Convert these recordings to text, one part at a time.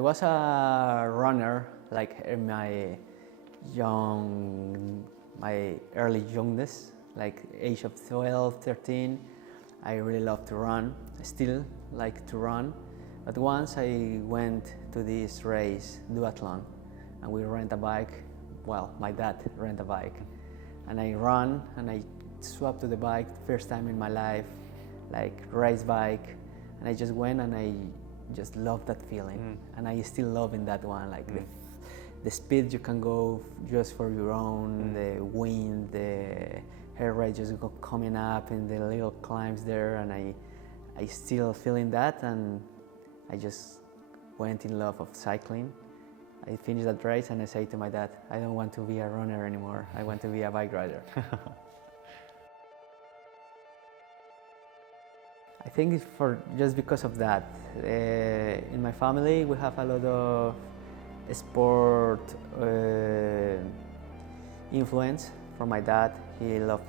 I was a runner, like in my early youngness, like age of 12, 13. I really love to run. I still like to run. But once I went to this race, duathlon, and we rent a bike. Well, my dad rent a bike. And I run and I swapped to the bike, first time in my life, like race bike. And I just went and I just loved that feeling. And I still love in that one, like the speed you can go just for your own, the wind, the heart rate just go coming up and the little climbs there, and I still feeling that, and I just went in love of cycling. I finished that race and I say to my dad, I don't want to be a runner anymore, I want to be a bike rider. I think it's just because of that. In my family we have a lot of sport influence from my dad. He loved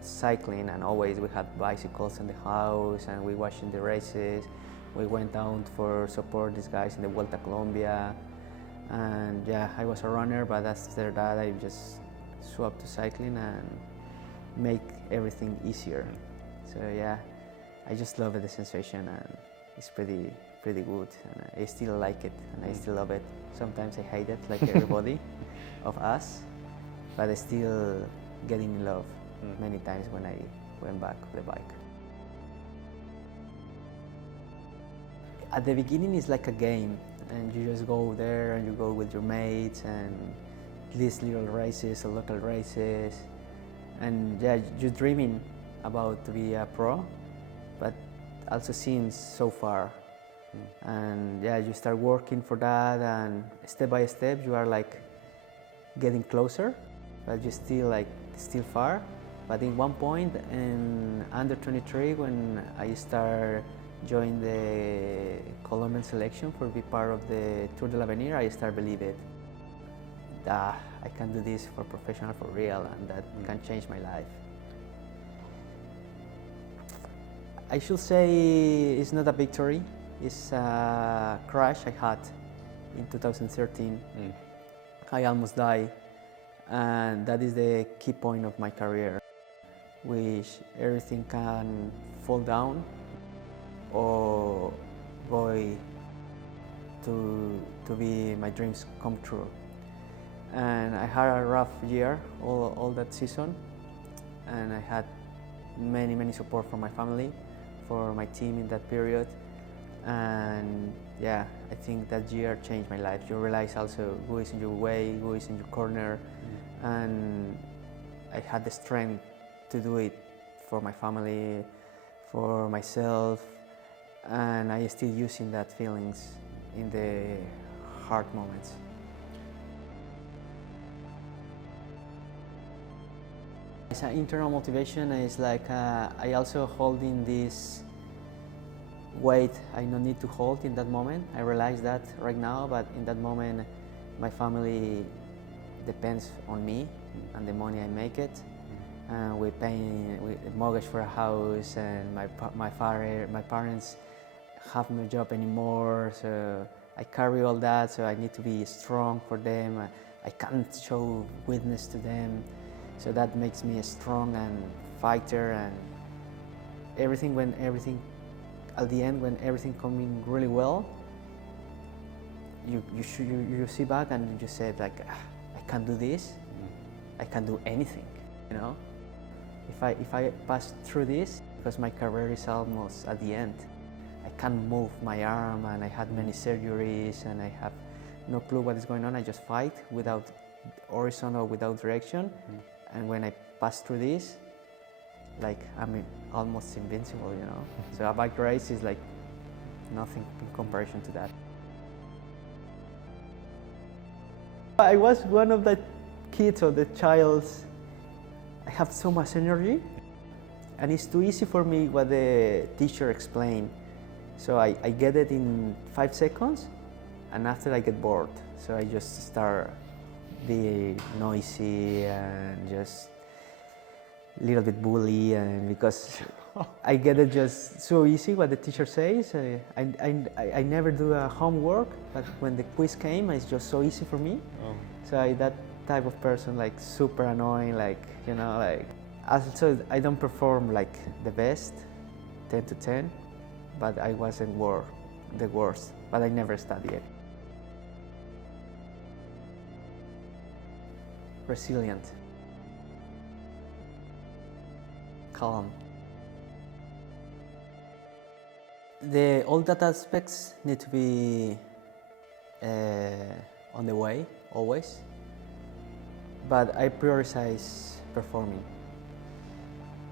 cycling and always we had bicycles in the house and we watching the races. We went down for support these guys in the Vuelta, Colombia. And yeah, I was a runner, but after that I just swapped to cycling and make everything easier. So yeah, I just love the sensation and it's pretty good, and I still like it and I still love it. Sometimes I hate it like everybody of us, but I still getting in love many times when I went back to the bike. At the beginning it's like a game and you just go there and you go with your mates and these little races or local races, and yeah, you're dreaming about to be a pro, but also seeing so far. And yeah, you start working for that and step by step you are like getting closer, but you're still far. But in one point in under 23, when I start join the Colombian selection for be part of the Tour de l'Avenir, I start believe it. I can do this for professional, for real, and that can change my life. I should say it's not a victory, it's a crash I had in 2013. I almost died, and that is the key point of my career, which everything can fall down or go to be my dreams come true. And I had a rough year all that season, and I had many support from my family, for my team in that period. And yeah, I think that year changed my life. You realize also who is in your way, who is in your corner, and I had the strength to do it for my family, for myself, and I still using that feelings in the hard moments. It's an internal motivation. It's like I also holding this weight I don't need to hold in that moment. I realize that right now, but in that moment my family depends on me and the money I make it. We're paying mortgage for a house, and my parents have no job anymore, so I carry all that, so I need to be strong for them. I can't show weakness to them, so that makes me a strong and fighter, and at the end, when everything coming really well, you see back and you just say like, I can do this, I can do anything, you know? If I pass through this, because my career is almost at the end, I can't move my arm and I had many surgeries and I have no clue what is going on. I just fight without horizon or without direction. And when I pass through this, like I'm almost invincible, you know? So a bike race is like nothing in comparison to that. I was one of the kids or the childs. I have so much energy, and it's too easy for me what the teacher explained. So I get it in 5 seconds, and after I get bored. So I just start being noisy and just little bit bully, and because I get it just so easy what the teacher says. I never do a homework, but when the quiz came, it's just so easy for me. Oh. So that type of person, like super annoying, like, you know, like. Also, I don't perform like the best, 10 to 10, but I wasn't the worst, but I never studied it. Resilient. Calm. All that aspects need to be on the way, always, but I prioritize performing.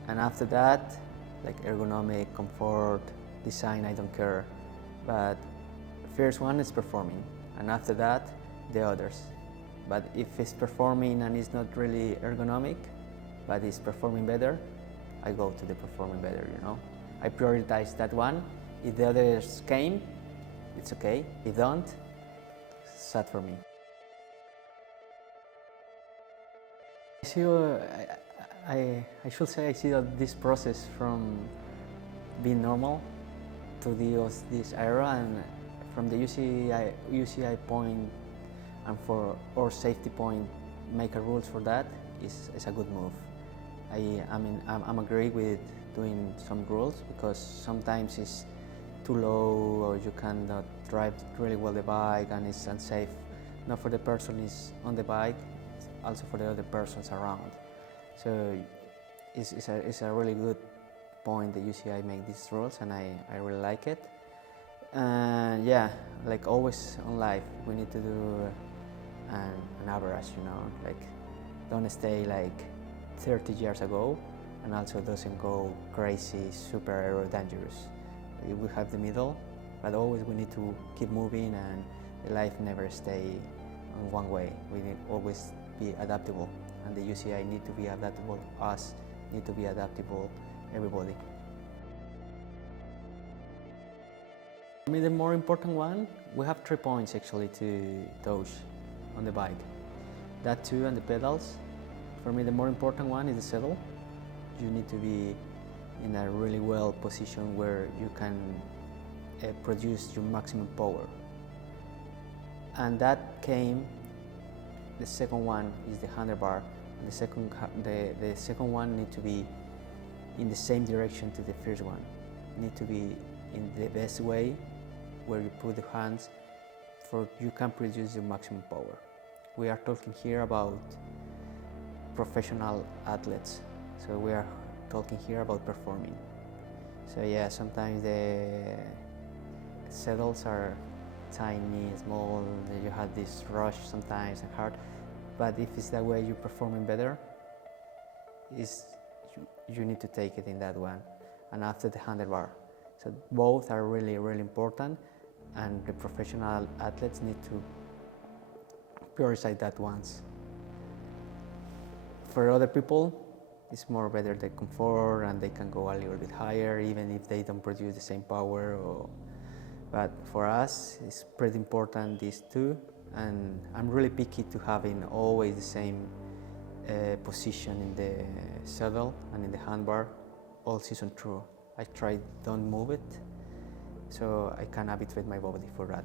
And after that, like ergonomic, comfort, design, I don't care. But first one is performing, and after that, the others. But if it's performing and it's not really ergonomic, but it's performing better, I go to the performing better, you know? I prioritize that one. If the others came, it's okay. If don't, sad for me. I should say I see that this process from being normal to this era, and from the UCI point and for our safety point, make a rules for that is a good move. I'm agree with doing some rules, because sometimes it's too low or you cannot drive really well the bike and it's unsafe, not for the person is on the bike, also for the other persons around. So it's a really good point that UCI make these rules, and I really like it. And yeah, like always on life, we need to do an average, you know, like don't stay like 30 years ago and also doesn't go crazy, super aero dangerous. We have the middle, but always we need to keep moving, and the life never stay in one way. We need always be adaptable, and the UCI need to be adaptable, us need to be adaptable, everybody. For me, the more important one, we have 3 points actually to touch on the bike. That too, and the pedals. For me, the more important one is the saddle. You need to be in a really well position where you can produce your maximum power. And that came, the second one is the handlebar. And the second one need to be in the same direction to the first one. Need to be in the best way where you put the hands for you can produce your maximum power. We are talking here about professional athletes, so we are talking here about performing. So yeah, sometimes the saddles are tiny, small, you have this rush sometimes and hard, but if it's that way you're performing better, you need to take it in that one. And after the handlebar. So both are really, really important, and the professional athletes need to prioritize that once. For other people, it's more better the comfort, and they can go a little bit higher even if they don't produce the same power. But for us, it's pretty important these two, and I'm really picky to having always the same position in the saddle and in the handbar all season through. I try don't move it, so I can habituate my body for that.